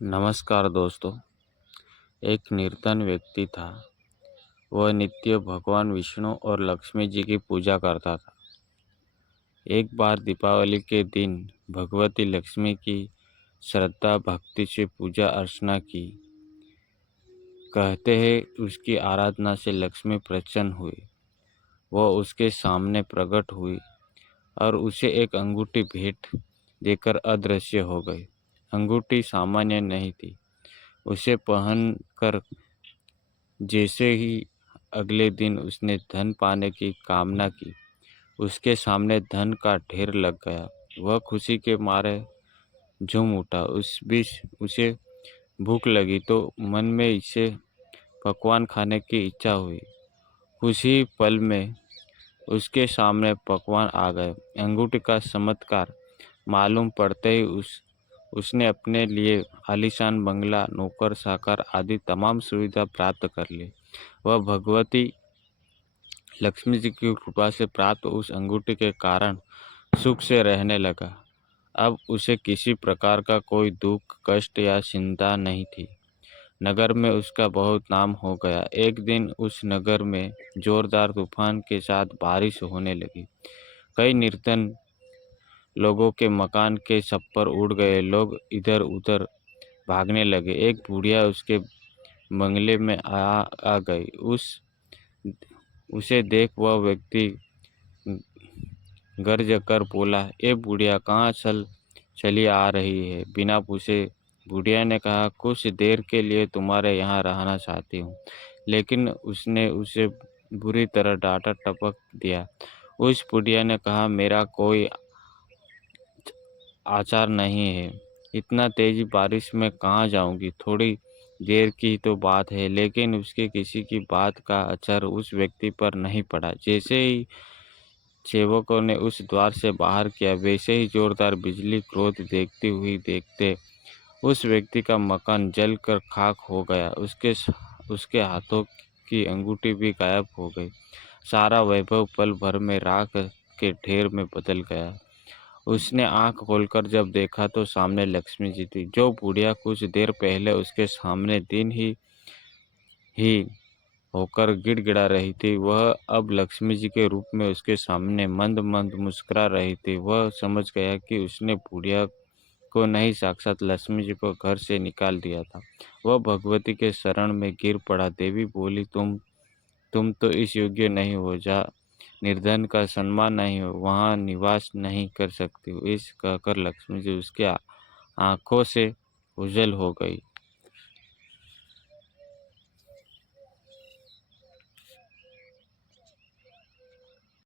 नमस्कार दोस्तों। एक निर्धन व्यक्ति था। वह नित्य भगवान विष्णु और लक्ष्मी जी की पूजा करता था। एक बार दीपावली के दिन भगवती लक्ष्मी की श्रद्धा भक्ति से पूजा अर्चना की। कहते हैं उसकी आराधना से लक्ष्मी प्रसन्न हुई। वह उसके सामने प्रकट हुई और उसे एक अंगूठी भेंट देकर अदृश्य हो गई। अंगूठी सामान्य नहीं थी। उसे पहनकर जैसे ही अगले दिन उसने धन पाने की कामना की, उसके सामने धन का ढेर लग गया। वह खुशी के मारे झूम उठा। उस बीच उसे भूख लगी तो मन में इसे पकवान खाने की इच्छा हुई। उसी पल में उसके सामने पकवान आ गए। अंगूठी का चमत्कार मालूम पड़ते ही उसने अपने लिए आलीशान बंगला, नौकर चाकर आदि तमाम सुविधा प्राप्त कर ली। वह भगवती लक्ष्मी जी की कृपा से प्राप्त उस अंगूठी के कारण सुख से रहने लगा। अब उसे किसी प्रकार का कोई दुख, कष्ट या चिंता नहीं थी। नगर में उसका बहुत नाम हो गया। एक दिन उस नगर में जोरदार तूफान के साथ बारिश होने लगी। कई निर्धन लोगों के मकान के छप्पर उड़ गए। लोग इधर उधर भागने लगे। एक बुढ़िया उसके बंगले में आ गई। उसे देख वह व्यक्ति गर्ज कर बोला, ए बुढ़िया, कहाँ चली आ रही है? बिना पूछे बुढ़िया ने कहा, कुछ देर के लिए तुम्हारे यहाँ रहना चाहती हूँ। लेकिन उसने उसे बुरी तरह डांटा टपक दिया। उस बुढ़िया ने कहा, मेरा कोई आचार नहीं है। इतना तेज बारिश में कहाँ जाऊंगी? थोड़ी देर की तो बात है। लेकिन उसके किसी की बात का असर उस व्यक्ति पर नहीं पड़ा। जैसे ही सेवकों ने उस द्वार से बाहर किया, वैसे ही जोरदार बिजली क्रोध देखते उस व्यक्ति का मकान जलकर खाक हो गया। उसके हाथों की अंगूठी भी गायब हो गई। सारा वैभव पल भर में राख के ढेर में बदल गया। उसने आंख खोलकर जब देखा तो सामने लक्ष्मी जी थी। जो बुढ़िया कुछ देर पहले उसके सामने दिन ही होकर गिड़गिड़ा रही थी, वह अब लक्ष्मी जी के रूप में उसके सामने मंद मंद मुस्कुरा रही थी। वह समझ गया कि उसने बुढ़िया को नहीं, साक्षात लक्ष्मी जी को घर से निकाल दिया था। वह भगवती के शरण में गिर पड़ा। देवी बोली, तुम तो इस योग्य नहीं हो। जा निर्धन का सम्मान नहीं हो, वहाँ निवास नहीं कर सकती हो। इस कहकर लक्ष्मी जी उसके आंखों से ओझल हो गई।